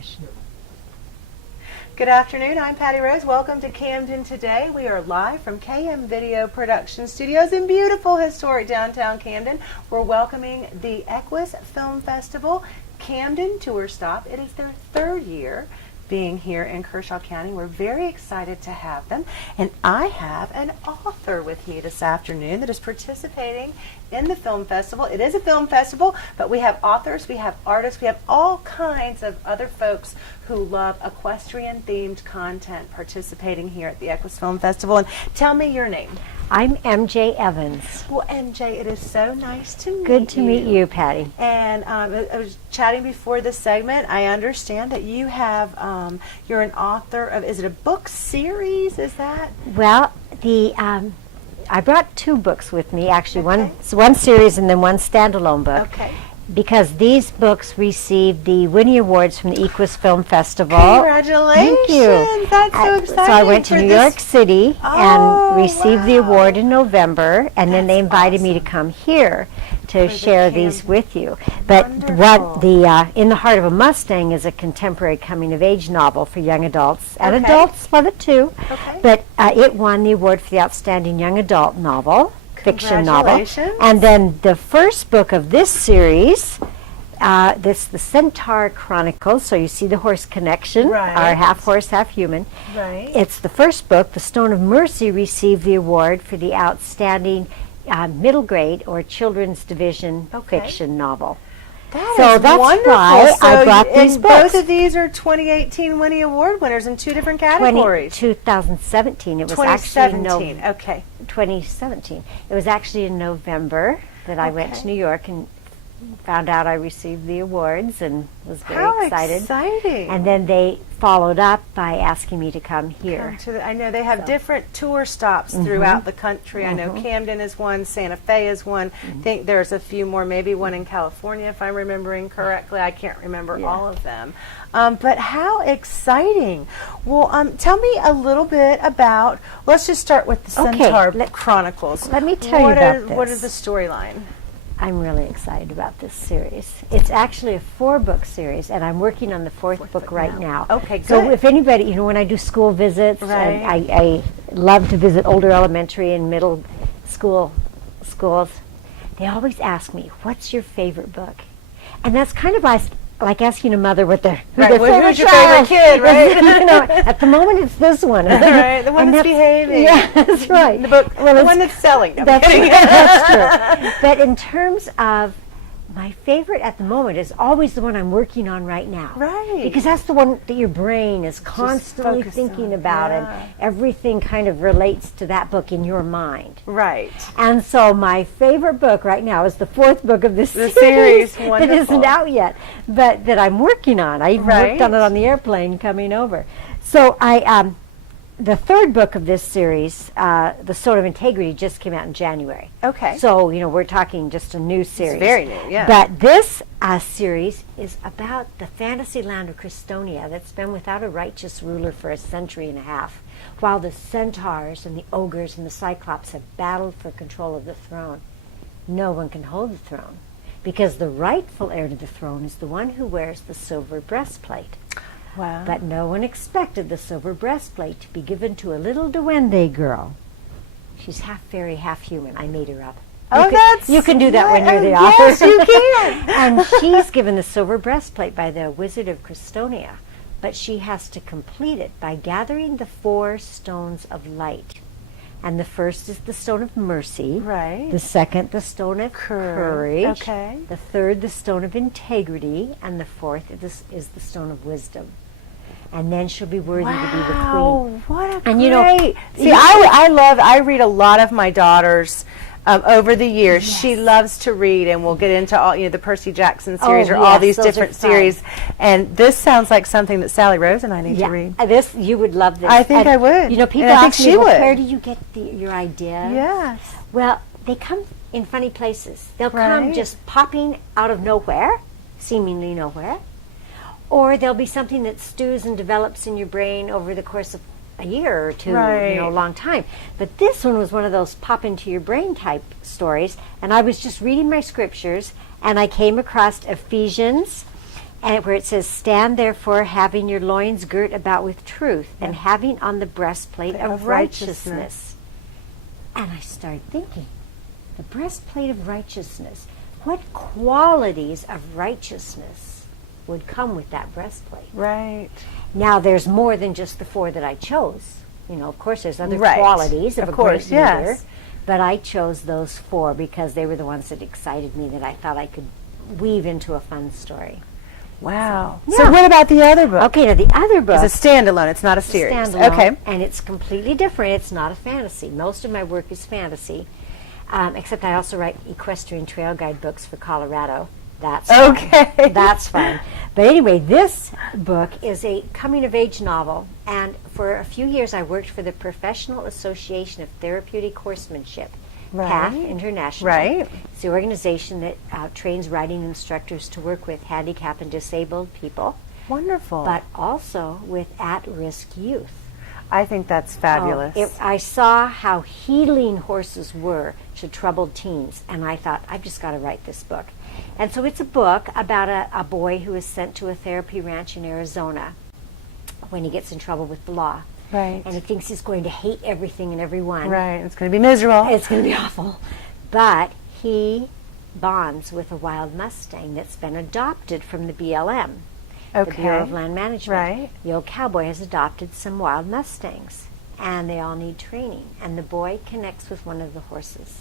question. Good afternoon, I'm Patty Rose. Welcome to Camden today. We are live from KM Video Production Studios in beautiful historic downtown Camden. We're welcoming the EQUUS Film Festival Camden tour stop. It is their third year being here in Kershaw County. We're very excited to have them. And I have an author with me this afternoon that is participating in the film festival. It is a film festival, but we have authors, we have artists, we have all kinds of other folks who love equestrian themed content participating here at the EQUUS Film Festival. And tell me your name. I'm MJ Evans. Well, MJ, it is so nice to meet you. Good to meet you, Patty. And I was chatting before this segment. I understand that you have, you're an author of, is it a book series? Is that? Well, I brought two books with me, actually. Okay. One series and then one standalone book. Okay. Because these books received the Winnie Awards from the EQUUS Film Festival. Congratulations! Thank you. That's so exciting. So I went to New York City and received the award in November, and then they invited me to come here to share these with you. But what In the Heart of a Mustang is a contemporary coming-of-age novel for young adults, and adults love it too. Okay. But it won the award for the Outstanding Young Adult Novel. Fiction novel. And then the first book of this series, this the Centaur Chronicles, so you see the horse connection, our half horse, half human. Right. It's the first book. The Stone of Mercy received the award for the Outstanding Middle Grade or Children's Division fiction novel. That's wonderful. Why I brought these books. Both of these are 2018 Winnie Award winners in two different categories. 2017. It was 2017. actually 2017. It was actually in November that I went to New York and found out I received the awards and was very excited. How exciting. And then they followed up by asking me to come here. I know they have different tour stops throughout the country. I know Camden is one, Santa Fe is one. I think there's a few more, maybe one in California if I'm remembering correctly. I can't remember all of them. But how exciting. Well, tell me a little bit about, let's just start with the Centaur Chronicles. Let me tell you about this. What is the storyline? I'm really excited about this series. It's actually a 4-book series, and I'm working on the fourth book right now. Okay, good. So if anybody, when I do school visits, and I love to visit older elementary and middle schools, they always ask me, what's your favorite book? And that's kind of like asking a mother who's your favorite kid, right? At the moment it's this one. Right, the one that's behaving. Yeah, that's right. The book, the one that's selling. That's true. But in terms of my favorite at the moment is always the one I'm working on right now. Right. Because that's the one that your brain is constantly thinking about, and everything kind of relates to that book in your mind. Right. And so my favorite book right now is the 4th book of this series that isn't out yet, but that I'm working on. I even worked on it on the airplane coming over. So the 3rd book of this series, The Stone of Integrity, just came out in January. Okay. So, we're talking just a new series. It's very new, yeah. But this series is about the fantasy land of Christonia that's been without a righteous ruler for a century and a half, while the centaurs and the ogres and the cyclops have battled for control of the throne. No one can hold the throne, because the rightful heir to the throne is the one who wears the silver breastplate. Wow. But no one expected the silver breastplate to be given to a little duende girl. She's half fairy, half human. I made her up. You can do that when you're the author. Yes, you can. And she's given the silver breastplate by the Wizard of Christonia, but she has to complete it by gathering the 4 stones of light. And the first is the Stone of Mercy. Right. The second, the Stone of Courage. Okay. The third, the Stone of Integrity. And the 4th is the Stone of Wisdom. And then she'll be worthy to be the queen. Wow, what a and great... See, I read a lot of my daughters over the years. Yes. She loves to read, and we'll get into all, the Percy Jackson series all these different series. And this sounds like something that Sally Rose and I need to read. You would love this. I think I would. People ask me, where do you get your idea? Yes. Well, they come in funny places. They'll come just popping out of nowhere, seemingly nowhere. Or there'll be something that stews and develops in your brain over the course of a year or two, a long time. But this one was one of those pop into your brain type stories, and I was just reading my scriptures, and I came across Ephesians and where it says, "Stand therefore, having your loins girt about with truth, and having on the breastplate of righteousness." And I started thinking, the breastplate of righteousness, what qualities of righteousness would come with that breastplate? Right. Now, there's more than just the 4 that I chose. You know, of course, there's other Right. qualities of a great leader. Yes. But I chose those 4 because they were the ones that excited me, that I thought I could weave into a fun story. Wow. So, So yeah. what about the other book? Okay, now the other book It's a standalone. It's not a series. standalone, Okay. and it's completely different. It's not a fantasy. Most of my work is fantasy, except I also write equestrian trail guide books for Colorado. That's Okay. fun. That's fun. But anyway, this book is a coming-of-age novel, and for a few years I worked for the Professional Association of Therapeutic Horsemanship, PATH International. Right. It's the organization that trains riding instructors to work with handicapped and disabled people, Wonderful. but also with at-risk youth. I think that's fabulous. I saw how healing horses were to troubled teens, and I thought, I've just got to write this book. And so it's a book about a boy who is sent to a therapy ranch in Arizona when he gets in trouble with the law. Right. And he thinks he's going to hate everything and everyone. Right. It's going to be miserable. It's going to be awful. But he bonds with a wild Mustang that's been adopted from the BLM. The Bureau of Land Management. Right. The old cowboy has adopted some wild Mustangs, and they all need training. And the boy connects with one of the horses.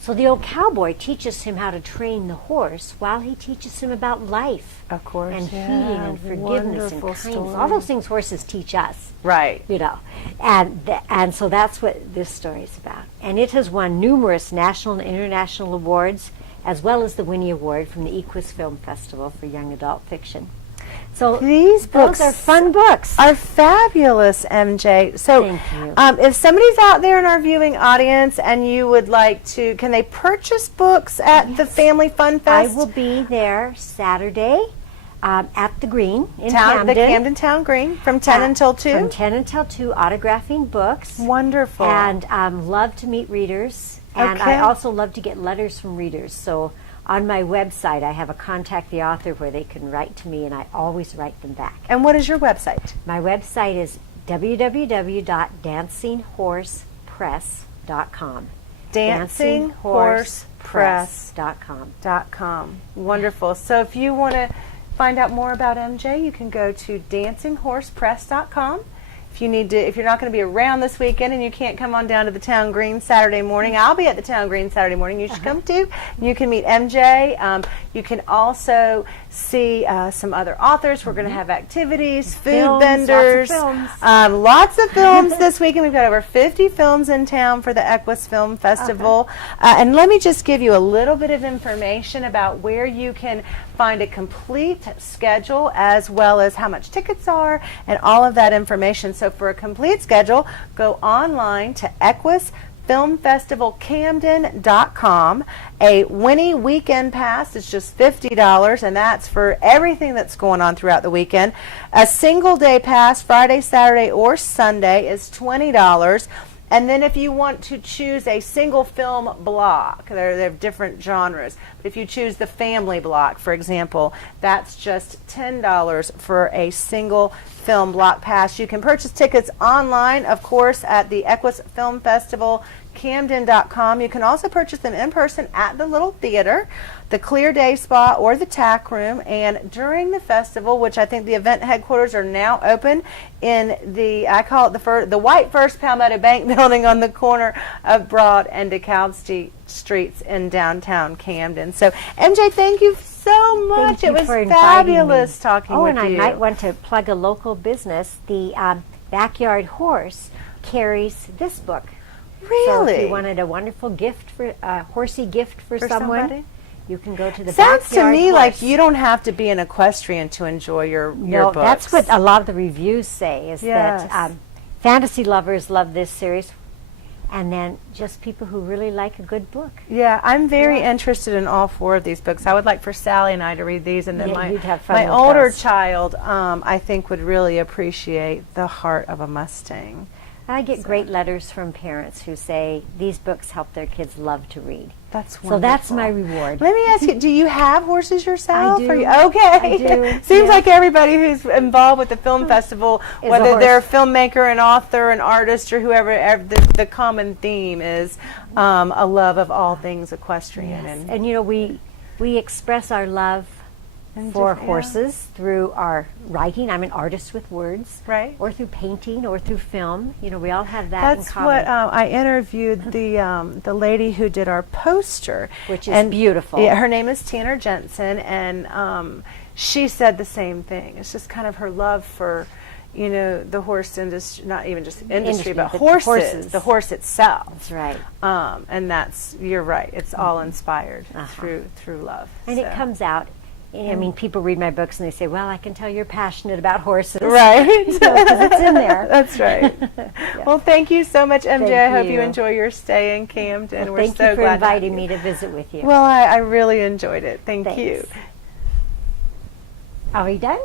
So the old cowboy teaches him how to train the horse while he teaches him about life. Of course. And yeah. healing and forgiveness and Wonderful kindness. story. All those things horses teach us. Right. You know, and so that's what this story is about. And it has won numerous national and international awards, as well as the Winnie Award from the EQUUS Film Festival for Young Adult Fiction. So These books those are fun books. are fabulous, MJ. So Thank you. if somebody's out there in our viewing audience and you would like to, can they purchase books at the Family Fun I Fest? will be there Saturday at the Green in The Camden. Camden Town Green from 10 until 2? From 10 until 2, autographing books. Wonderful. And love to meet readers. And Okay. I also love to get letters from readers. So on my website, I have a contact the author where they can write to me, and I always write them back. And what is your website? My website is www.dancinghorsepress.com. DancingHorsePress.com. Wonderful. So if you want to find out more about MJ, you can go to DancingHorsePress.com. If you're not going to be around this weekend and you can't come on down to the Town Green Saturday morning, I'll be at the Town Green Saturday morning. You should come too. You can meet MJ. You can also see some other authors. We're going to have activities, food Films, vendors, lots of films this weekend. We've got over 50 films in town for the EQUUS Film Festival. And let me just give you a little bit of information about where you can find a complete schedule, as well as how much tickets are and all of that information. So for a complete schedule, go online to EQUUSFilmFestivalCamden.com. A Winnie weekend pass is just $50, and that's for everything that's going on throughout the weekend. A single day pass, Friday, Saturday, or Sunday, is $20. And then if you want to choose a single film block, they have different genres. But if you choose the family block, for example, that's just $10 for a single film block pass. You can purchase tickets online, of course, at the EQUUS Film Festival, Camden.com. You can also purchase them in person at the Little Theater, the Clear Day Spa, or the Tack Room. And during the festival, which I think the event headquarters are now open in the, I call it the White First Palmetto Bank building on the corner of Broad and DeKalb Streets in downtown Camden. So, MJ, thank you so much. Thank you It was for inviting fabulous me. talking with you. Oh, and I might want to plug a local business. The Backyard Horse carries this book. Really? So if you wanted a wonderful gift for horsey gift for someone, somebody? you can go to the Sounds to Backyard me Horse. like you don't have to be an equestrian to enjoy your No, books. that's what a lot of the reviews say, is Yes. that fantasy lovers love this series, and then just people who really like a good book. Yeah, I'm very Yeah. interested in all 4 of these books. I would like for Sally and I to read these, and then Yeah, you'd have fun my with older those. child, I think, would really appreciate The Heart of a Mustang. I get great letters from parents who say these books help their kids love to read. That's wonderful. So that's my reward. Let me ask you, do you have horses yourself? I do. Are you, okay. I do, Seems yes. like everybody who's involved with the film festival, Is a whether horse. they're a filmmaker, an author, an artist, or whoever, the common theme is a love of all things equestrian. Yes. And you know, we express our love for horses through our writing. I'm an artist with words. Right. Or through painting or through film. You know, we all have that in That's common. what I interviewed the lady who did our poster, Which is beautiful. Yeah, her name is Tanner Jensen, and she said the same thing. It's just kind of her love for, you know, the horse industry, not even just industry, but horses, the horse itself. That's right. And that's, you're right. It's all inspired through love. And it comes out. I mean, people read my books and they say, well, I can tell you're passionate about horses. Right. Because it's in there. That's right. Well, thank you so much, MJ. I hope you you. enjoy your stay in Camden. Well, We're thank so you for glad to have inviting you. me to visit with you. Well, I really enjoyed it. Thank you. Thanks. Are we done?